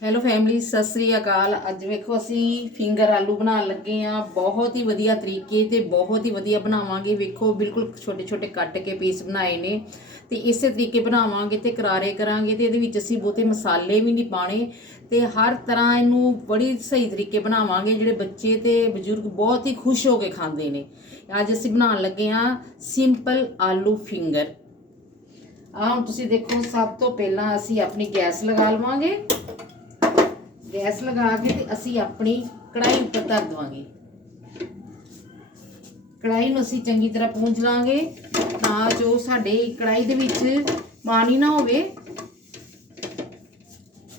Hello family Sat Sri ਅਕਾਲ। ਅੱਜ ਵੇਖੋ ਅਸੀਂ ਫਿੰਗਰ ਆਲੂ ਬਣਾਉਣ ਲੱਗੇ ਆ ਬਹੁਤ ਹੀ ਵਧੀਆ ਤਰੀਕੇ ਤੇ ਬਹੁਤ ਹੀ ਵਧੀਆ ਬਣਾਵਾਂਗੇ। ਵੇਖੋ, ਬਿਲਕੁਲ ਛੋਟੇ ਛੋਟੇ ਕੱਟ ਕੇ ਪੀਸ ਬਣਾਏ ਨੇ। ਤੇ ਇਸੇ ਤਰੀਕੇ ਬਣਾਵਾਂਗੇ ਤੇ ਕਰਾਰੇ ਕਰਾਂਗੇ ਤੇ ਇਹਦੇ ਵਿੱਚ ਅਸੀਂ ਬਹੁਤੇ ਮਸਾਲੇ ਵੀ ਨਹੀਂ ਪਾਣੇ ਤੇ ਹਰ ਤਰ੍ਹਾਂ ਇਹਨੂੰ ਬੜੀ ਸਹੀ ਤਰੀਕੇ ਬਣਾਵਾਂਗੇ। ਜਿਹੜੇ ਬੱਚੇ ਤੇ ਬਜ਼ੁਰਗ ਬਹੁਤ ਹੀ ਖੁਸ਼ ਹੋ ਕੇ ਖਾਂਦੇ ਨੇ। ਅੱਜ ਅਸੀਂ ਬਣਾਉਣ ਲੱਗੇ ਆ ਸਿੰਪਲ ਆਲੂ ਫਿੰਗਰ। ਆਹ ਹੁਣ ਤੁਸੀਂ ਦੇਖੋ, ਸਭ ਤੋਂ ਪਹਿਲਾਂ ਅਸੀਂ ਆਪਣੀ ਗੈਸ ਲਗਾ ਲਵਾਂਗੇ। ਗੈਸ ਲਗਾ ਕੇ ਤੇ ਅਸੀਂ ਆਪਣੀ ਕੜਾਈ ਉੱਪਰ ਧਰ ਦਵਾਂਗੇ। ਕੜਾਈ ਨੂੰ ਅਸੀਂ ਚੰਗੀ ਤਰ੍ਹਾਂ ਪੂੰਝ ਲਾਂਗੇ ਤਾਂ ਜੋ ਸਾਡੇ ਕੜਾਈ ਦੇ ਵਿੱਚ ਪਾਣੀ ਨਾ ਹੋਵੇ।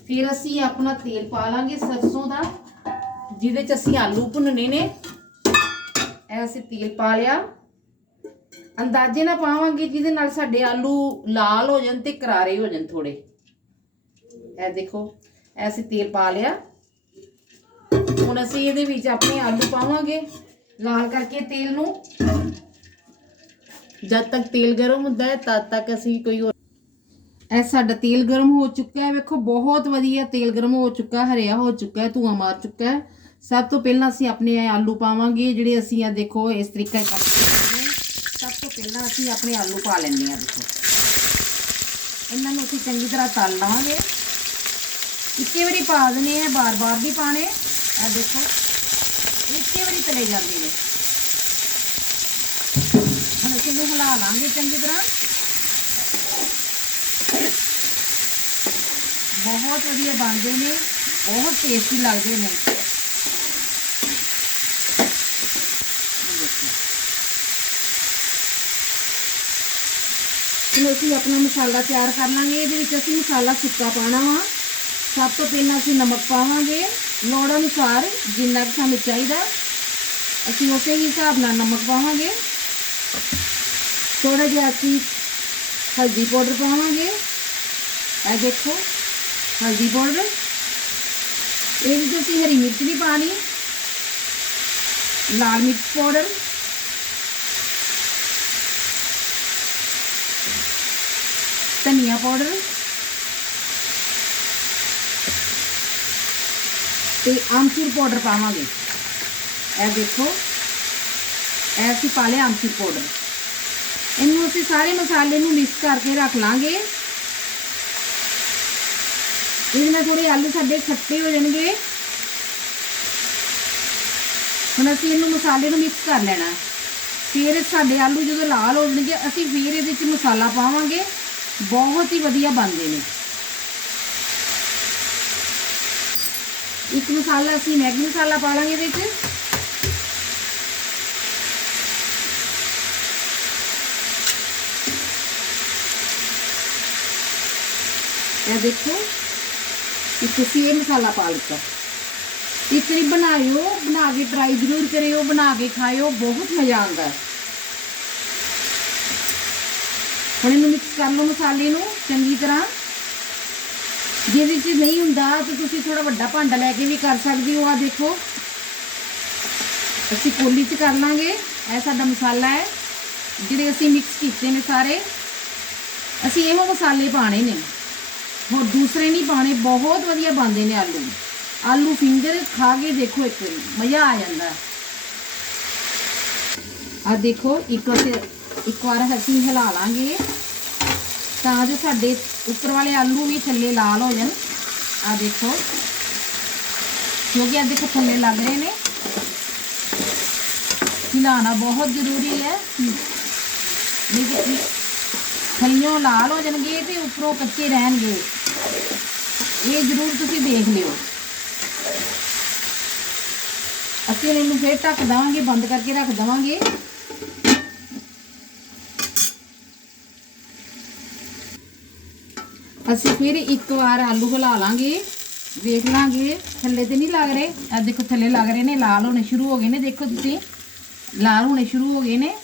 ਫਿਰ ਅਸੀਂ ਆਪਣਾ ਤੇਲ ਪਾ ਲਾਂਗੇ ਸਰਸੋਂ ਦਾ, ਜਿਹਦੇ ਚ ਅਸੀਂ ਆਲੂ ਭੁੰਨਣੇ ਨੇ। ਇਹ ਅਸੀਂ ਤੇਲ ਪਾ ਲਿਆ। ਅੰਦਾਜ਼ੇ ਨਾਲ ਪਾਵਾਂਗੇ ਜਿਹਦੇ ਨਾਲ ਸਾਡੇ ਆਲੂ ਲਾਲ ਹੋ ਜਾਣ ਤੇ ਕਰਾਰੇ ਹੋ ਜਾਣ ਥੋੜੇ ਇਹ ਦੇਖੋ ਅਸੀਂ ਤੇਲ ਪਾ ਲਿਆ। ਹੁਣ ਅਸੀਂ ਇਹਦੇ ਵਿੱਚ ਆਪਣੇ ਆਲੂ ਪਾਵਾਂਗੇ ਲਾਲ ਕਰਕੇ ਤੇਲ ਨੂੰ। ਜਦ ਤੱਕ ਤੇਲ ਗਰਮ ਹੁੰਦਾ ਹੈ, ਤਦ ਤੱਕ ਅਸੀਂ ਕੋਈ ਹੋਰ ਇਹ ਸਾਡਾ ਤੇਲ ਗਰਮ ਹੋ ਚੁੱਕਾ ਹੈ। ਵੇਖੋ, ਬਹੁਤ ਵਧੀਆ ਤੇਲ ਗਰਮ ਹੋ ਚੁੱਕਾ, ਹਰਿਆ ਹੋ ਚੁੱਕਾ ਹੈ, ਧੂਆਂ ਮਾਰ ਚੁੱਕਾ ਹੈ। ਸਭ ਤੋਂ ਪਹਿਲਾਂ ਅਸੀਂ ਆਪਣੇ ਇਹ ਆਲੂ ਪਾਵਾਂਗੇ, ਜਿਹੜੇ ਅਸੀਂ ਆ ਦੇਖੋ, ਇਸ ਤਰੀਕੇ ਕੱਟ ਕੇ ਸਭ ਤੋਂ ਪਹਿਲਾਂ ਅਸੀਂ ਆਪਣੇ ਆਲੂ ਪਾ ਲੈਂਦੇ ਆ ਦੇਖੋ। ਇਹਨਾਂ ਨੂੰ ਅਸੀਂ ਚੰਗੀ ਤਰ੍ਹਾਂ ਤਲ ਲਵਾਂਗੇ। ਇੱਕੇ ਵਾਰੀ ਪਾ ਦੇਣੇ ਆ ਬਾਰ-ਬਾਰ ਨਹੀਂ ਪਾਣੇ ਆ ਦੇਖੋ, ਇੱਕੇ ਵਾਰੀ ਤਲੇ ਜਾਂਦੇ ਨੇ। ਹੁਣ ਅਸੀਂ ਇਹਨੂੰ ਹਿਲਾ ਲਾਂਗੇ ਚੰਗੀ ਤਰ੍ਹਾਂ। ਬਹੁਤ ਵਧੀਆ ਬਣਦੇ ਨੇ, ਬਹੁਤ ਟੇਸਟੀ ਲੱਗਦੇ ਨੇ। ਇਹ ਦੇਖੋ ਹੁਣ ਅਸੀਂ ਆਪਣਾ ਮਸਾਲਾ ਤਿਆਰ ਕਰ ਲਾਂਗੇ, ਇਹਦੇ ਵਿੱਚ ਅਸੀਂ ਮਸਾਲਾ ਸੁੱਕਾ ਪਾਣਾ ਵਾ। ਸਭ ਤੋਂ ਪਹਿਲਾਂ ਅਸੀਂ ਨਮਕ ਪਾਵਾਂਗੇ। ਲੋੜ ਅਨੁਸਾਰ ਜਿੰਨਾ ਕੁ ਸਾਨੂੰ ਚਾਹੀਦਾ, ਅਸੀਂ ਉਸੇ ਹੀ ਹਿਸਾਬ ਨਾਲ ਨਮਕ ਪਾਵਾਂਗੇ। ਥੋੜਾ ਜਿਹਾ ਅਸੀਂ ਹਲਦੀ ਪਾਊਡਰ ਪਾਵਾਂਗੇ। ਇਹ ਦੇਖੋ, ਹਲਦੀ ਪਾਊਡਰ। ਇਹ ਵਿੱਚ ਅਸੀਂ ਹਰੀ ਮਿਰਚ ਵੀ ਪਾਣੀ, ਲਾਲ ਮਿਰਚ ਪਾਊਡਰ। ਧਨੀਆ ਪਾਊਡਰ। ਤੇ ਆਮਚੂਰ ਪਾਊਡਰ ਪਾਵਾਂਗੇ। ਇਹ ਦੇਖੋ, ਇਹ ਅਸੀਂ ਪਾ ਲਿਆ ਆਮਚੂਰ ਪਾਊਡਰ। ਇਹਨੂੰ ਅਸੀਂ ਸਾਰੇ ਮਸਾਲੇ ਨੂੰ ਮਿਕਸ ਕਰਕੇ ਰੱਖ ਲਾਂਗੇ। ਇਹਦੇ ਨਾਲ ਥੋੜੇ ਆਲੂ ਸਾਡੇ ਖੱਟੇ ਹੋ ਜਾਣਗੇ। ਹੁਣ ਅਸੀਂ ਇਹਨੂੰ ਮਸਾਲੇ ਨੂੰ ਮਿਕਸ ਕਰ ਲੈਣਾ। ਫਿਰ ਸਾਡੇ ਆਲੂ ਜਦੋਂ ਲਾਲ ਹੋ ਜਾਣਗੇ, ਅਸੀਂ ਫਿਰ ਇਹਦੇ ਵਿੱਚ ਮਸਾਲਾ ਪਾਵਾਂਗੇ। ਬਹੁਤ ਹੀ ਵਧੀਆ ਬਣਦੇ ਨੇ। ਇੱਕ ਮਸਾਲਾ ਅਸੀਂ ਮੈਗੀ ਮਸਾਲਾ ਪਾ ਲਾਂਗੇ ਇਹਦੇ ਵਿੱਚ। ਇਹ ਦੇਖੋ ਕਿ ਤੁਸੀਂ ਇਹ ਮਸਾਲਾ ਪਾ ਲਿੱਤਾ। ਇੱਕ ਵਾਰੀ ਬਣਾਇਓ, ਬਣਾ ਕੇ ਟਰਾਈ ਜ਼ਰੂਰ ਕਰਿਓ, ਬਣਾ ਕੇ ਖਾਇਓ, ਬਹੁਤ ਮਜ਼ਾ ਆਉਂਦਾ ਹੈ। ਹੁਣ ਇਹਨੂੰ ਮਿਕਸ ਕਰ ਲਓ ਮਸਾਲੇ ਨੂੰ, ਚੰਗੀ ਤਰ੍ਹਾਂ। ਜੇ 'ਚ ਨਹੀਂ ਹੁੰਦਾ ਤਾਂ ਤੁਸੀਂ ਥੋੜਾ ਵੱਡਾ ਭਾਂਡਾ ਲੈ ਕੇ ਵੀ ਕਰ ਸਕਦੇ ਹੋ। ਆ ਦੇਖੋ। ਅਸੀਂ ਕੋਲੀ 'ਚ ਕਰ ਲਾਂਗੇ। ਇਹ ਸਾਡਾ ਮਸਾਲਾ ਹੈ। ਜਿਹੜੇ ਅਸੀਂ ਮਿਕਸ ਕੀਤੇ ਨੇ ਸਾਰੇ, ਅਸੀਂ ਇਹੋ ਮਸਾਲੇ ਪਾਣੇ ਨੇ। ਹੋਰ ਦੂਸਰੇ ਨਹੀਂ ਪਾਣੇ ਬਹੁਤ ਵਧੀਆ ਬਣਦੇ ਨੇ ਆਲੂ। ਆਲੂ ਫਿੰਗਰ ਖਾ ਕੇ ਦੇਖੋ ਇੱਕ ਵਾਰੀ। ਮਜ਼ਾ ਆ ਜਾਂਦਾ। ਆ ਦੇਖੋ, ਇੱਕ ਇੱਕ ਵਾਰ ਅਸੀਂ ਹਿਲਾ ਲਾਂਗੇ। ਤਾਂ ਜੋ ਸਾਡੇ ਉੱਪਰ ਵਾਲੇ ਆਲੂ ਵੀ ਥੱਲੇ ਲਾਲ ਹੋ ਜਾਣ। ਆ ਦੇਖੋ। ਕਿਉਂਕਿ ਆ ਦੇਖੋ ਥੱਲੇ ਲੱਗ ਰਹੇ ਨੇ। ਹਿਲਾਣਾ ਬਹੁਤ ਜ਼ਰੂਰੀ ਹੈ। ਨਹੀਂ ਥੱਲਿਓਂ ਲਾਲ ਹੋ ਜਾਣਗੇ ਤੇ ਉੱਪਰੋਂ ਕੱਚੇ ਰਹਿਣਗੇ। ਇਹ ਜ਼ਰੂਰ ਤੁਸੀਂ ਦੇਖ ਲਿਓ। ਅਸੀਂ ਇਹਨੂੰ ਫੇਰ ਢੱਕ ਦਵਾਂਗੇ, ਬੰਦ ਕਰਕੇ ਰੱਖ ਦਵਾਂਗੇ। ਅਸੀਂ ਫਿਰ ਇੱਕ ਵਾਰ ਆਲੂ ਹਿਲਾ ਲਾਂਗੇ, ਵੇਖ ਲਾਂਗੇ। ਥੱਲੇ ਤੇ ਨਹੀਂ ਲੱਗ ਰਹੇ। ਆ ਦੇਖੋ, ਥੱਲੇ ਲੱਗ ਰਹੇ ਨੇ, ਲਾਲ ਹੋਣੇ ਸ਼ੁਰੂ ਹੋ ਗਏ ਨੇ, ਦੇਖੋ ਤੁਸੀਂ। ਲਾਲ ਹੋਣੇ ਸ਼ੁਰੂ ਹੋ ਗਏ ਨੇ।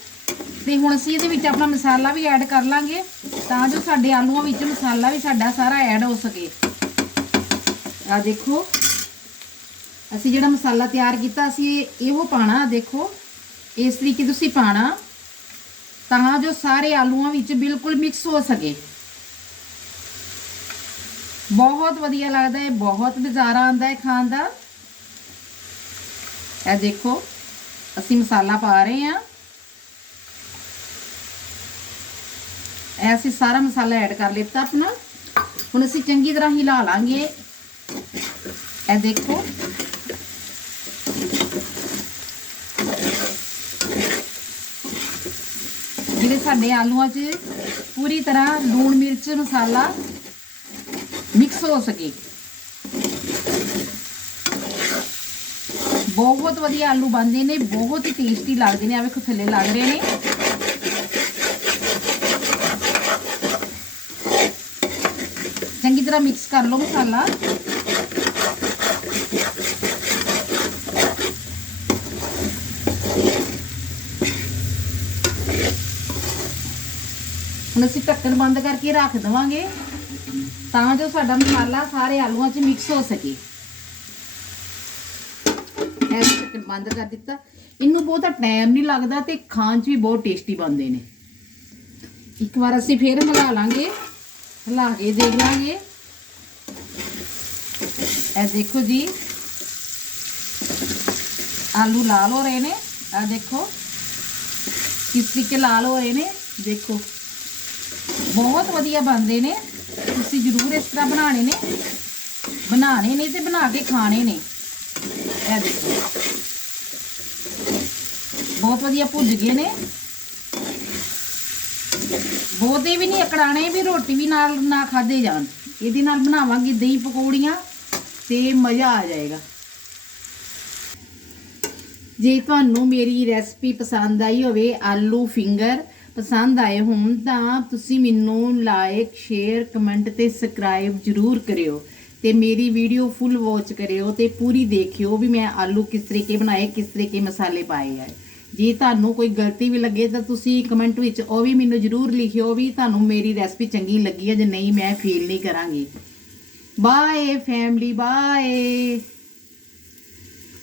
ਤੇ ਹੁਣ ਅਸੀਂ ਇਹਦੇ ਵਿੱਚ ਆਪਣਾ ਮਸਾਲਾ ਵੀ ਐਡ ਕਰ ਲਾਂਗੇ, ਤਾਂ ਜੋ ਸਾਡੇ ਆਲੂਆਂ ਵਿੱਚ ਮਸਾਲਾ ਵੀ ਸਾਡਾ ਸਾਰਾ ਐਡ ਹੋ ਸਕੇ। ਆ ਦੇਖੋ, ਅਸੀਂ ਜਿਹੜਾ ਮਸਾਲਾ ਤਿਆਰ ਕੀਤਾ ਸੀ ਇਹੋ ਪਾਣਾ, ਦੇਖੋ। ਇਸ ਤਰੀਕੇ ਤੁਸੀਂ ਪਾਣਾ, ਤਾਂ ਜੋ ਸਾਰੇ ਆਲੂਆਂ ਵਿੱਚ ਬਿਲਕੁਲ ਮਿਕਸ ਹੋ ਸਕੇ। ਬਹੁਤ ਵਧੀਆ ਲੱਗਦਾ ਹੈ, ਬਹੁਤ ਨਜ਼ਾਰਾ ਆਉਂਦਾ ਹੈ ਖਾਣ ਦਾ। ਇਹ ਦੇਖੋ, ਅਸੀਂ ਮਸਾਲਾ ਪਾ ਰਹੇ ਹਾਂ। ਇਹ ਅਸੀਂ ਸਾਰਾ ਮਸਾਲਾ ਐਡ ਕਰ ਲਿੱਤਾ ਆਪਣਾ। ਹੁਣ ਅਸੀਂ ਚੰਗੀ ਤਰ੍ਹਾਂ ਹਿਲਾ ਲਾਂਗੇ। ਇਹ ਦੇਖੋ। ਜਿਹੜੇ ਸਾਡੇ ਆਲੂਆਂ 'ਚ ਪੂਰੀ ਤਰ੍ਹਾਂ ਲੂਣ ਮਿਰਚ ਮਸਾਲਾ ਮਿਕਸ ਹੋ ਸਕੇ। ਬਹੁਤ ਵਧੀਆ ਆਲੂ ਬਣਦੇ ਨੇ, ਬਹੁਤ ਹੀ ਟੇਸਟੀ ਲੱਗਦੇ ਨੇ। ਆ ਵੇਖੋ, ਥੱਲੇ ਲੱਗ ਰਹੇ ਨੇ। ਚੰਗੀ ਤਰ੍ਹਾਂ ਮਿਕਸ ਕਰ ਲਓ ਮਸਾਲਾ। ਹੁਣ ਅਸੀਂ ਢੱਕਣ ਬੰਦ ਕਰਕੇ ਰੱਖ ਦਵਾਂਗੇ। ਤਾਂ ਜੋ ਸਾਡਾ ਮਸਾਲਾ ਸਾਰੇ ਆਲੂਆਂ 'ਚ ਮਿਕਸ ਹੋ ਸਕੇ। ਐਸੇ ਢੱਕਣ ਬੰਦ ਕਰ ਦਿੱਤਾ। ਇਹਨੂੰ ਬਹੁਤਾ ਟਾਈਮ ਨਹੀਂ ਲੱਗਦਾ ਤੇ ਖਾਣ 'ਚ ਵੀ ਬਹੁਤ ਟੇਸਟੀ ਬਣਦੇ ਨੇ। ਇੱਕ ਵਾਰ ਅਸੀਂ ਫੇਰ ਹਿਲਾ ਲਾਂਗੇ। ਹਿਲਾ ਕੇ ਦੇਖ ਲਾਂਗੇ। ਇਹ ਦੇਖੋ ਜੀ। ਆਲੂ ਲਾਲ ਹੋ ਰਹੇ ਨੇ। ਆ ਦੇਖੋ। ਕਿਸ ਤਰੀਕੇ ਲਾਲ ਹੋ ਰਹੇ ਨੇ। ਦੇਖੋ। ਬਹੁਤ ਵਧੀਆ ਬਣਦੇ ਨੇ। ਤੁਸੀਂ ਜ਼ਰੂਰ ਇਸ ਤਰ੍ਹਾਂ ਬਣਾਣੇ ਨੇ। ਬਣਾਣੇ ਨੇ ਤੇ ਬਣਾ ਕੇ ਖਾਣੇ ਨੇ। ਇਹ ਦੇਖੋ। ਬਹੁਤ ਵਧੀਆ ਭੁੱਜ ਗਏ ਨੇ। ਬਹੁਤੇ ਵੀ ਨਹੀਂ ਅਕੜਾਣੇ ਵੀ ਰੋਟੀ ਵੀ ਨਾਲ ਨਾ ਖਾਦੇ ਜਾਣ। ਇਹਦੇ ਨਾਲ ਬਣਾਵਾਂਗੇ ਦਹੀਂ ਪਕੌੜੀਆਂ ਤੇ ਮਜ਼ਾ ਆ ਜਾਏਗਾ। ਜੇ ਤੁਹਾਨੂੰ ਮੇਰੀ ਰੈਸਪੀ ਪਸੰਦ ਆਈ ਹੋਵੇ, ਆਲੂ ਫਿੰਗਰ ਪਸੰਦ ਆਏ ਹੋਣ ਤਾਂ ਤੁਸੀਂ ਮੈਨੂੰ ਲਾਈਕ ਸ਼ੇਅਰ ਕਮੈਂਟ ਤੇ ਸਬਸਕ੍ਰਾਈਬ ਜਰੂਰ ਕਰਿਓ ਤੇ ਮੇਰੀ ਵੀਡੀਓ ਫੁੱਲ ਵਾਚ ਕਰਿਓ ਤੇ ਪੂਰੀ ਦੇਖਿਓ ਵੀ ਮੈਂ ਆਲੂ ਕਿਸ ਤਰੀਕੇ ਬਣਾਏ, ਕਿਸ ਤਰੀਕੇ ਮਸਾਲੇ ਪਾਏ ਆ। ਜੇ ਤੁਹਾਨੂੰ ਕੋਈ ਗਲਤੀ ਵੀ ਲੱਗੇ ਤਾਂ ਤੁਸੀਂ ਕਮੈਂਟ ਵਿੱਚ ਉਹ ਵੀ ਮੈਨੂੰ ਜਰੂਰ ਲਿਖਿਓ ਵੀ ਤੁਹਾਨੂੰ ਮੇਰੀ ਰੈਸਪੀ ਚੰਗੀ ਲੱਗੀ ਹੈ ਜੇ ਨਹੀਂ, ਮੈਂ ਫੀਲ ਨਹੀਂ ਕਰਾਂਗੀ। Bye family bye